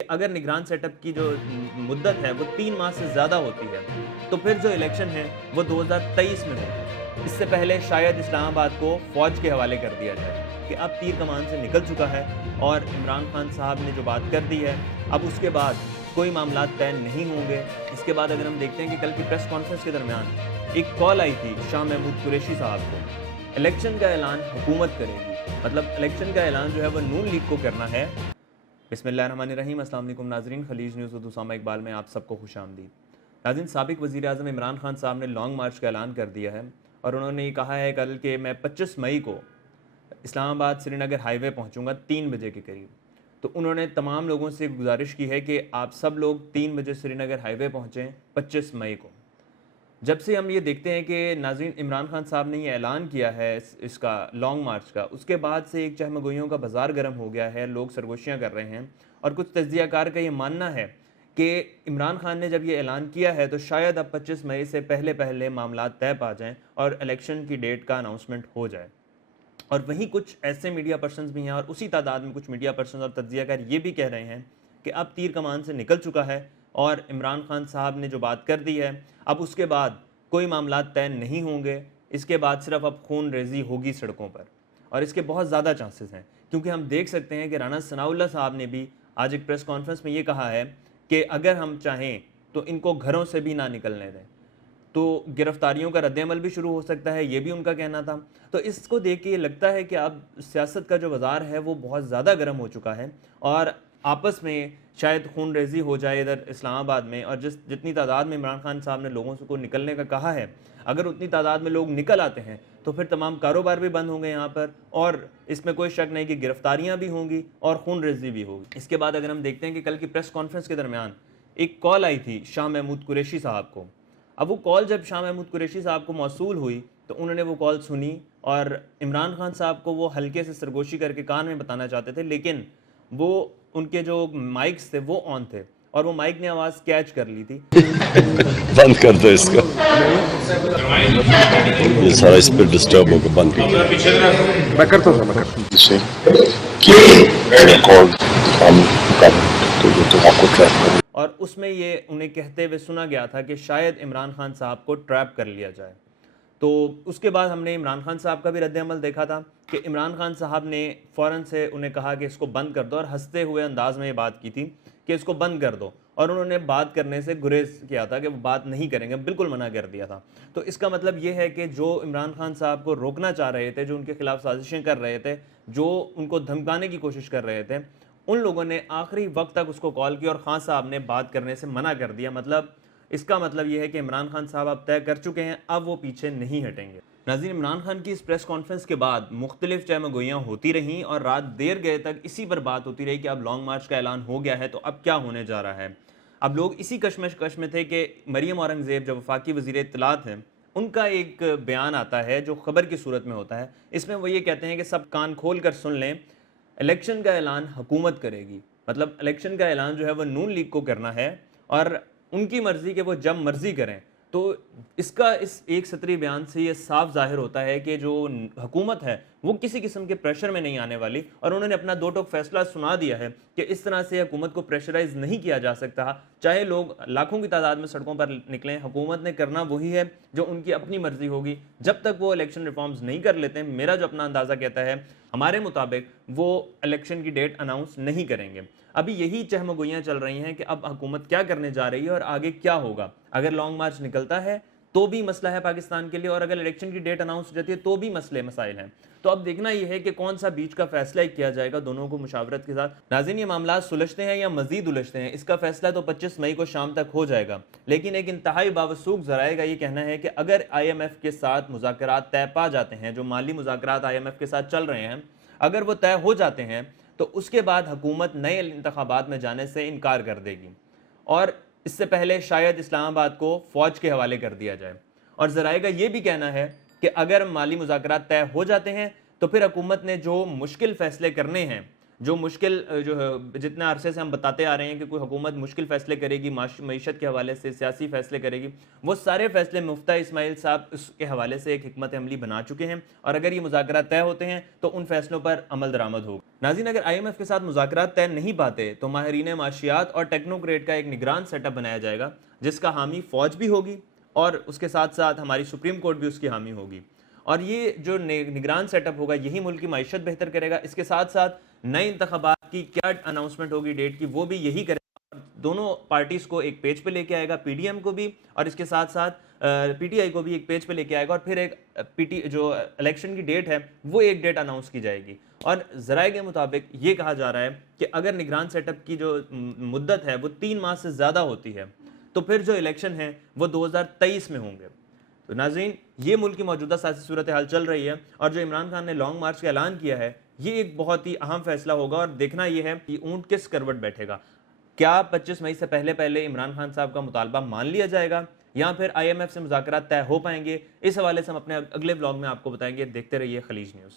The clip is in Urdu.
اگر نگران سیٹ اپ کی جو مدت ہے وہ 3 ماہ سے زیادہ ہوتی ہے تو پھر جو الیکشن ہے وہ 2023 میں ہوگا۔ اس سے پہلے شاید اسلام آباد کو فوج کے حوالے کر دیا جائے کہ اب تیر کمان سے نکل چکا ہے اور عمران خان صاحب نے جو بات کر دی ہے اب اس کے بعد کوئی معاملات طے نہیں ہوں گے۔ اس کے بعد اگر ہم دیکھتے ہیں کہ کل کی پریس کانفرنس کے درمیان ایک کال آئی تھی شاہ محمود قریشی صاحب کو، الیکشن کا اعلان حکومت کرے گی، مطلب الیکشن کا اعلان جو ہے وہ نون لیگ کو کرنا ہے۔ بسم اللہ الرحمن الرحیم۔ السلام علیکم ناظرین، خلیج نیوز اردو اسامہ اقبال میں آپ سب کو خوش آمدید۔ ناظرین، سابق وزیر اعظم عمران خان صاحب نے لانگ مارچ کا اعلان کر دیا ہے اور انہوں نے یہ کہا ہے کل کہ میں 25 مئی کو اسلام آباد سری نگر ہائی وے پہنچوں گا 3 بجے کے قریب۔ تو انہوں نے تمام لوگوں سے گزارش کی ہے کہ آپ سب لوگ 3 بجے سری نگر ہائی وے پہنچیں 25 مئی کو۔ جب سے ہم یہ دیکھتے ہیں کہ ناظرین عمران خان صاحب نے یہ اعلان کیا ہے اس کا لانگ مارچ کا، اس کے بعد سے ایک چہمگوئیوں کا بازار گرم ہو گیا ہے، لوگ سرگوشیاں کر رہے ہیں اور کچھ تجزیہ کار کا یہ ماننا ہے کہ عمران خان نے جب یہ اعلان کیا ہے تو شاید اب 25 مئی سے پہلے معاملات طے پا جائیں اور الیکشن کی ڈیٹ کا اناؤنسمنٹ ہو جائے۔ اور وہیں کچھ ایسے میڈیا پرسنز بھی ہیں اور اسی تعداد میں کچھ میڈیا پرسنز اور تجزیہ کار یہ بھی کہہ رہے ہیں کہ اب تیر کمان سے نکل چکا ہے اور عمران خان صاحب نے جو بات کر دی ہے اب اس کے بعد کوئی معاملات طے نہیں ہوں گے، اس کے بعد صرف اب خون ریزی ہوگی سڑکوں پر، اور اس کے بہت زیادہ چانسز ہیں کیونکہ ہم دیکھ سکتے ہیں کہ رانا ثناءاللہ صاحب نے بھی آج ایک پریس کانفرنس میں یہ کہا ہے کہ اگر ہم چاہیں تو ان کو گھروں سے بھی نہ نکلنے دیں، تو گرفتاریوں کا رد عمل بھی شروع ہو سکتا ہے، یہ بھی ان کا کہنا تھا۔ تو اس کو دیکھ کے یہ لگتا ہے کہ اب سیاست کا جو بازار ہے وہ بہت زیادہ گرم ہو چکا ہے اور آپس میں شاید خون ریزی ہو جائے ادھر اسلام آباد میں، اور جتنی تعداد میں عمران خان صاحب نے لوگوں کو نکلنے کا کہا ہے، اگر اتنی تعداد میں لوگ نکل آتے ہیں تو پھر تمام کاروبار بھی بند ہوں گے یہاں پر، اور اس میں کوئی شک نہیں کہ گرفتاریاں بھی ہوں گی اور خون ریزی بھی ہوگی۔ اس کے بعد اگر ہم دیکھتے ہیں کہ کل کی پریس کانفرنس کے درمیان ایک کال آئی تھی شاہ محمود قریشی صاحب کو۔ اب وہ کال جب شاہ محمود قریشی صاحب کو موصول ہوئی تو انہوں نے وہ کال سنی اور عمران خان صاحب کو وہ ہلکے سے سرگوشی کر کے کان میں بتانا چاہتے تھے، لیکن وہ ان کے جو مائکس تھے وہ آن تھے اور وہ مائک نے آواز کیچ کر لی تھی۔ بند کر دو اس کو، یہ سارا اس پہ ڈسٹرب ہو کے بند کر دو۔ میں کرتا ہوں اسے ریکارڈ ہم تو آپ کو ٹریک کریں۔ اور اس میں یہ انہیں کہتے ہوئے سنا گیا تھا کہ شاید عمران خان صاحب کو ٹریپ کر لیا جائے۔ تو اس کے بعد ہم نے عمران خان صاحب کا بھی رد عمل دیکھا تھا کہ عمران خان صاحب نے فوراً سے انہیں کہا کہ اس کو بند کر دو، اور ہنستے ہوئے انداز میں یہ بات کی تھی کہ اس کو بند کر دو، اور انہوں نے بات کرنے سے گریز کیا تھا کہ وہ بات نہیں کریں گے، بالکل منع کر دیا تھا۔ تو اس کا مطلب یہ ہے کہ جو عمران خان صاحب کو روکنا چاہ رہے تھے، جو ان کے خلاف سازشیں کر رہے تھے، جو ان کو دھمکانے کی کوشش کر رہے تھے، ان لوگوں نے آخری وقت تک اس کو کال کی اور خان صاحب نے بات کرنے سے منع کر دیا۔ مطلب اس کا مطلب یہ ہے کہ عمران خان صاحب اب طے کر چکے ہیں، اب وہ پیچھے نہیں ہٹیں گے۔ ناظرین، عمران خان کی اس پریس کانفرنس کے بعد مختلف چہمگوئیاں ہوتی رہیں اور رات دیر گئے تک اسی پر بات ہوتی رہی کہ اب لانگ مارچ کا اعلان ہو گیا ہے تو اب کیا ہونے جا رہا ہے۔ اب لوگ اسی کشمکش میں تھے کہ مریم اورنگزیب جو وفاقی وزیر اطلاعات ہیں، ان کا ایک بیان آتا ہے جو خبر کی صورت میں ہوتا ہے، اس میں وہ یہ کہتے ہیں کہ سب کان کھول کر سن لیں، الیکشن کا اعلان حکومت کرے گی، مطلب الیکشن کا اعلان جو ہے وہ نون لیگ کو کرنا ہے اور ان کی مرضی کہ وہ جب مرضی کریں۔ تو اس کا اس ایک سطری بیان سے یہ صاف ظاہر ہوتا ہے کہ جو حکومت ہے وہ کسی قسم کے پریشر میں نہیں آنے والی، اور انہوں نے اپنا دو ٹوک فیصلہ سنا دیا ہے کہ اس طرح سے حکومت کو پریشرائز نہیں کیا جا سکتا، چاہے لوگ لاکھوں کی تعداد میں سڑکوں پر نکلیں، حکومت نے کرنا وہی ہے جو ان کی اپنی مرضی ہوگی۔ جب تک وہ الیکشن ریفارمز نہیں کر لیتے، میرا جو اپنا اندازہ کہتا ہے، ہمارے مطابق وہ الیکشن کی ڈیٹ اناؤنس نہیں کریں گے۔ ابھی یہی چہمگوئیاں چل رہی ہیں کہ اب حکومت کیا کرنے جا رہی ہے اور آگے کیا ہوگا۔ اگر لانگ مارچ نکلتا ہے تو بھی مسئلہ ہے پاکستان کے لیے، اور اگر الیکشن کی ڈیٹ اناؤنس ہو جاتی ہے تو بھی مسائل ہیں۔ تو اب دیکھنا یہ ہے کہ کون سا بیچ کا فیصلہ کیا جائے گا دونوں کو مشاورت کے ساتھ۔ ناظرین، یہ معاملات سلجھتے ہیں یا مزید الجھتے ہیں، اس کا فیصلہ تو 25 مئی کو شام تک ہو جائے گا، لیکن ایک انتہائی باوثوق ذرائع کا یہ کہنا ہے کہ اگر آئی ایم ایف کے ساتھ مذاکرات طے پا جاتے ہیں، جو مالی مذاکرات آئی ایم ایف کے ساتھ چل رہے ہیں، اگر وہ طے ہو جاتے ہیں تو اس کے بعد حکومت نئے انتخابات میں جانے سے انکار کر دے گی، اور اس سے پہلے شاید اسلام آباد کو فوج کے حوالے کر دیا جائے۔ اور ذرائع کا یہ بھی کہنا ہے کہ اگر مالی مذاکرات طے ہو جاتے ہیں تو پھر حکومت نے جو مشکل فیصلے کرنے ہیں، جو مشکل جو ہے جتنے عرصے سے ہم بتاتے آ رہے ہیں کہ کوئی حکومت مشکل فیصلے کرے گی معیشت کے حوالے سے، سیاسی فیصلے کرے گی، وہ سارے فیصلے مفتیٰ اسماعیل صاحب اس کے حوالے سے ایک حکمت عملی بنا چکے ہیں، اور اگر یہ مذاکرات طے ہوتے ہیں تو ان فیصلوں پر عمل درآمد ہوگا۔ ناظرین، اگر آئی ایم ایف کے ساتھ مذاکرات طے نہیں پاتے تو ماہرین معاشیات اور ٹیکنوکریٹ کا ایک نگران سیٹ اپ بنایا جائے گا، جس کا حامی فوج بھی ہوگی اور اس کے ساتھ ساتھ ہماری سپریم کورٹ بھی اس کی حامی ہوگی، اور یہ جو نگران سیٹ اپ ہوگا یہی ملک کی معیشت بہتر کرے گا۔ اس کے ساتھ ساتھ نئے انتخابات کی کیا اناؤنسمنٹ ہوگی ڈیٹ کی، وہ بھی یہی کرے گا، دونوں پارٹیز کو ایک پیج پہ لے کے آئے گا، پی ڈی ایم کو بھی اور اس کے ساتھ ساتھ پی ٹی آئی کو بھی ایک پیج پہ لے کے آئے گا، اور پھر ایک جو الیکشن کی ڈیٹ ہے وہ ایک ڈیٹ اناؤنس کی جائے گی۔ اور ذرائع کے مطابق یہ کہا جا رہا ہے کہ اگر نگران سیٹ اپ کی جو مدت ہے وہ 3 ماہ سے زیادہ ہوتی ہے تو پھر جو الیکشن ہے وہ 2023 میں ہوں گے۔ تو ناظرین، یہ ملک کی موجودہ سیاسی صورتحال چل رہی ہے، اور جو عمران خان نے لانگ مارچ کا اعلان کیا ہے یہ ایک بہت ہی اہم فیصلہ ہوگا، اور دیکھنا یہ ہے کہ اونٹ کس کروٹ بیٹھے گا۔ کیا 25 مئی سے پہلے عمران خان صاحب کا مطالبہ مان لیا جائے گا، یا پھر آئی ایم ایف سے مذاکرات طے ہو پائیں گے؟ اس حوالے سے ہم اپنے اگلے ولاگ میں آپ کو بتائیں گے۔ دیکھتے رہیے خلیج نیوز۔